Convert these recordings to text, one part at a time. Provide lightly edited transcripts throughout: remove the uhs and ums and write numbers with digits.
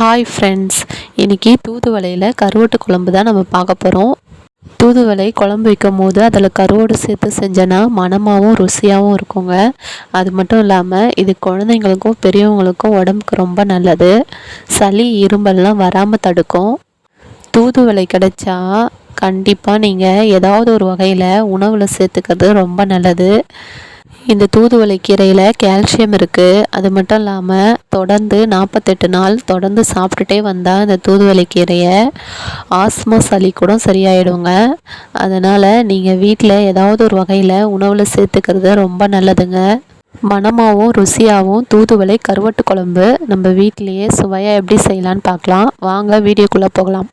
Hi friends, இன்றைக்கி தூதுவளையில் கருவாட்டு குழம்பு தான் நம்ம பார்க்க போகிறோம். தூதுவளை குழம்பு வைக்கும் போது அதில் கருவோடு சேர்த்து செஞ்சோன்னா மணமாகவும் ருசியாகவும் இருக்குங்க. அது மட்டும் இல்லாமல் இது குழந்தைங்களுக்கும் பெரியவங்களுக்கும் உடம்புக்கு ரொம்ப நல்லது. சளி இரும்பல்லாம் வராமல் தடுக்கும். தூதுவளை கிடைச்சா கண்டிப்பாக நீங்கள் ஏதாவது ஒரு வகையில் உணவில் சேர்த்துக்கிறது ரொம்ப நல்லது. இந்த தூதுவளை கீரையில் கால்சியம் இருக்குது. அது மட்டும் இல்லாமல் தொடர்ந்து 48 நாள் தொடர்ந்து சாப்பிட்டுட்டே வந்தால் இந்த தூதுவளை கீரையை ஆஸ்மா சளி கூட சரியாயிடுங்க. அதனால் நீங்கள் வீட்டில் ஏதாவது ஒரு வகையில் உணவில் சேர்த்துக்கிறது ரொம்ப நல்லதுங்க. மணமாகவும் ருசியாகவும் தூதுவளை கருவாட்டு குழம்பு நம்ம வீட்டிலையே சுவையாக எப்படி செய்யலான்னு பார்க்கலாம். வாங்க வீடியோக்குள்ளே போகலாம்.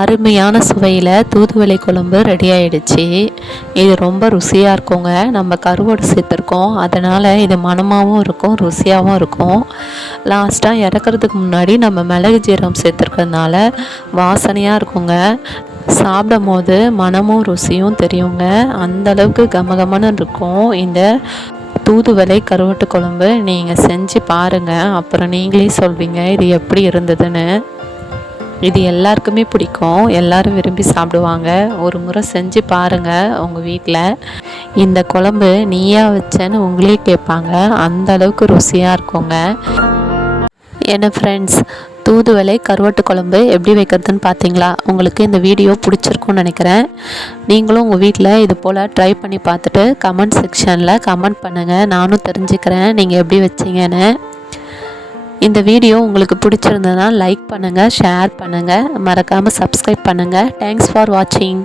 அருமையான சுவையில் தூதுவளை குழம்பு ரெடி ஆகிடுச்சு. இது ரொம்ப ருசியாக இருக்குங்க. நம்ம கருவோடு சேர்த்துருக்கோம், அதனால் இது மணமாகவும் இருக்கும், ருசியாகவும் இருக்கும். லாஸ்ட்டாக இறக்குறதுக்கு முன்னாடி நம்ம மிளகு ஜீரகம் சேர்த்துருக்கிறதுனால வாசனையாக இருக்குங்க. சாப்பிடும் போது மனமும் ருசியும் தெரியுங்க. அந்தளவுக்கு கமகமன்னு இருக்கும் இந்த தூதுவளை கருவாட்டு குழம்பு. நீங்கள் செஞ்சு பாருங்கள், அப்புறம் நீங்களே சொல்வீங்க இது எப்படி இருந்ததுன்னு. இது எல்லாருக்குமே பிடிக்கும், எல்லோரும் விரும்பி சாப்பிடுவாங்க. ஒரு முறை செஞ்சு பாருங்கள் உங்கள் வீட்டில். இந்த குழம்பு நீயா வச்சேன்னு உங்களே கேட்பாங்க, அந்த அளவுக்கு ருசியாக இருக்குங்க. என்ன ஃப்ரெண்ட்ஸ், தூதுவளை கருவாட்டு குழம்பு எப்படி வைக்கிறதுன்னு பார்த்தீங்களா? உங்களுக்கு இந்த வீடியோ பிடிச்சிருக்குன்னு நினைக்கிறேன். நீங்களும் உங்கள் வீட்டில் இது போல் ட்ரை பண்ணி பார்த்துட்டு கமெண்ட் செக்ஷனில் கமெண்ட் பண்ணுங்கள். நானும் தெரிஞ்சுக்கிறேன் நீங்கள் எப்படி வச்சிங்கன்னு. இந்த வீடியோ உங்களுக்கு பிடிச்சிருந்ததுன்னா லைக் பண்ணுங்கள், ஷேர் பண்ணுங்கள், மறக்காமல் சப்ஸ்கிரைப் பண்ணுங்கள். தேங்க்ஸ் ஃபார் வாட்சிங்.